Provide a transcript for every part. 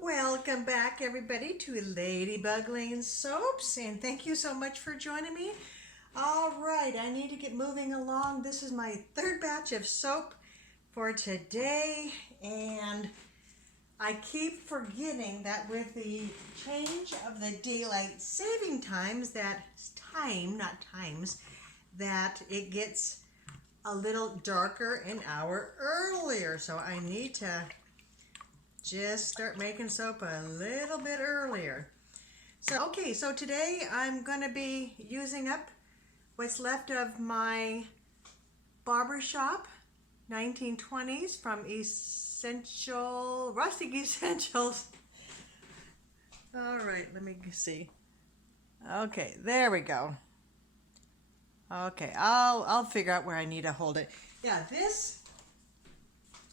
Welcome back, everybody, to Ladybug Lane Soaps, and thank you so much for joining me. All right, I need to get moving along. This is my third batch of soap for today, and I keep forgetting that with the change of the daylight saving times, that it gets a little darker an hour earlier. So I need to just start making soap a little bit earlier. So today I'm going to be using up what's left of my Barbershop 1920's from Rustic Essentials. All right, let me see. Okay, there we go. Okay, I'll figure out where I need to hold it. Yeah, this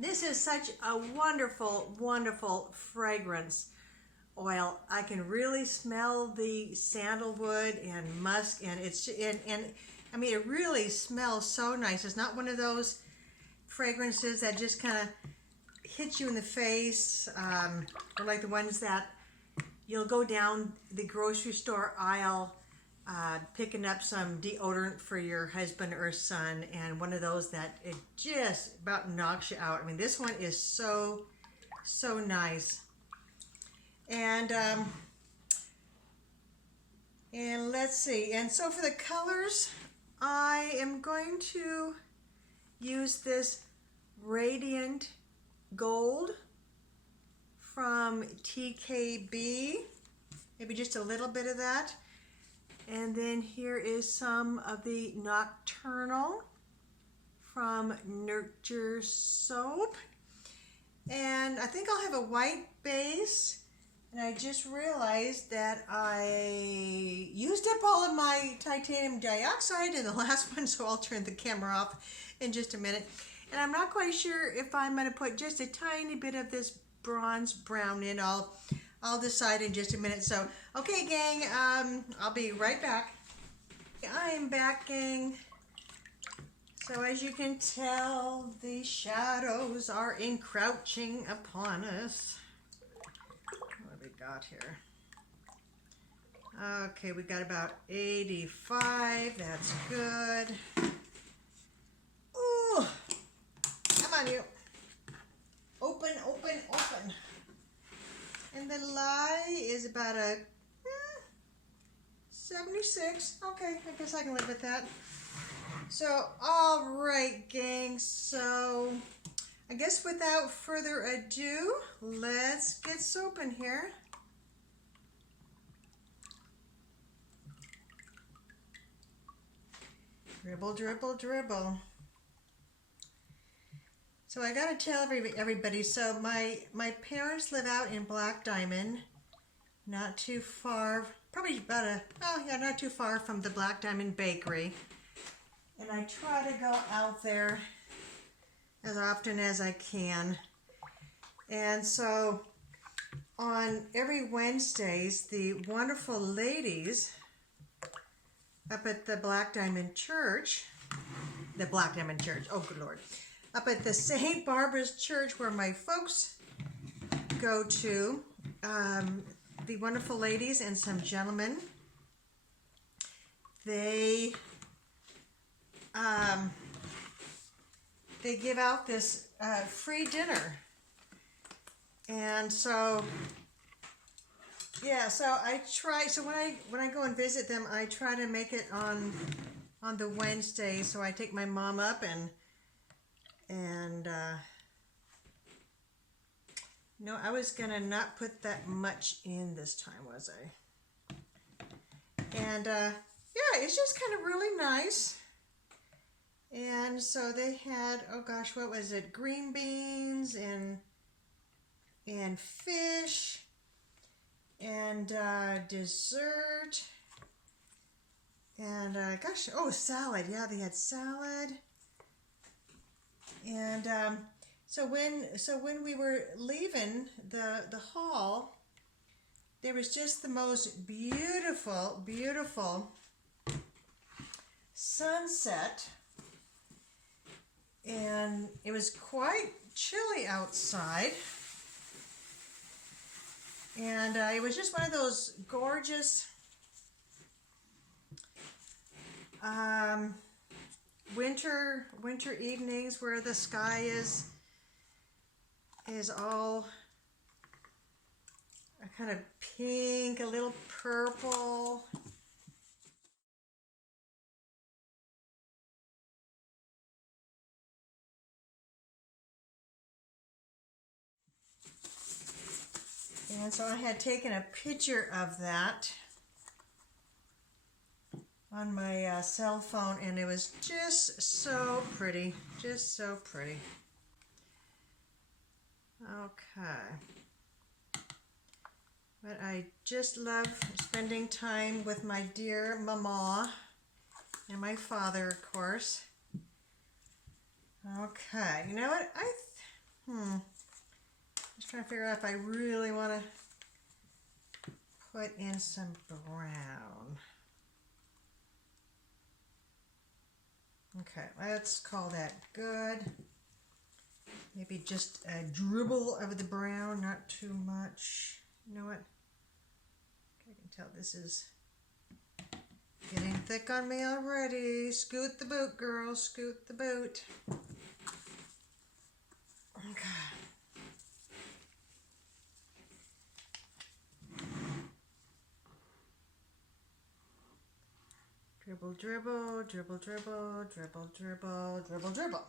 is such a wonderful, wonderful fragrance oil. I can really smell the sandalwood and musk, and I mean, it really smells so nice. It's not one of those fragrances that just kind of hit you in the face, or like the ones that you'll go down the grocery store aisle picking up some deodorant for your husband or son, and one of those that it just about knocks you out. I mean, this one is so nice. And let's see. And so for the colors, I am going to use this Radiant Gold from TKB, maybe just a little bit of that. And then here is some of the Nocturnal from Nurture Soap. And I think I'll have a white base. And I just realized that I used up all of my titanium dioxide in the last one, so I'll turn the camera off in just a minute. And I'm not quite sure if I'm going to put just a tiny bit of this bronze brown in. I'll decide in just a minute. So, okay, gang, I'll be right back. I am back, gang. So as you can tell, the shadows are encroaching upon us. What have we got here? Okay, we got about 85. That's good. Ooh, come on, you. Open, open, open. And the lye is about a 76. Okay, I guess I can live with that. So, all right, gang. So, I guess without further ado, let's get soap in here. Dribble, dribble, dribble. So I gotta tell everybody, so my parents live out in Black Diamond, not too far, probably about not too far from the Black Diamond Bakery. And I try to go out there as often as I can. And so on every Wednesdays, the wonderful ladies up at the Black Diamond Church, oh good Lord, up at the St. Barbara's Church where my folks go to, the wonderful ladies and some gentlemen, they give out this free dinner. And so, yeah, so I try, so when I go and visit them, I try to make it on the Wednesday. So I take my mom up and no, I was gonna not put that much in this time, was I? And yeah, it's just kind of really nice. And so they had, oh gosh, what was it? Green beans and fish and dessert and gosh, oh, salad. Yeah, they had salad. And so when we were leaving the hall, there was just the most beautiful, beautiful sunset, and it was quite chilly outside. And it was just one of those gorgeous winter evenings where the sky is all a kind of pink, a little purple. And so I had taken a picture of that on my cell phone, and it was just so pretty, just so pretty. Okay. But I just love spending time with my dear mama and my father, of course. Okay, you know what? Just trying to figure out if I really want to put in some brown. Okay, let's call that good. Maybe just a dribble of the brown, not too much. You know what? I can tell this is getting thick on me already. Scoot the boot, girl, scoot the boot. Okay. Dribble, dribble, dribble, dribble, dribble, dribble, dribble, dribble.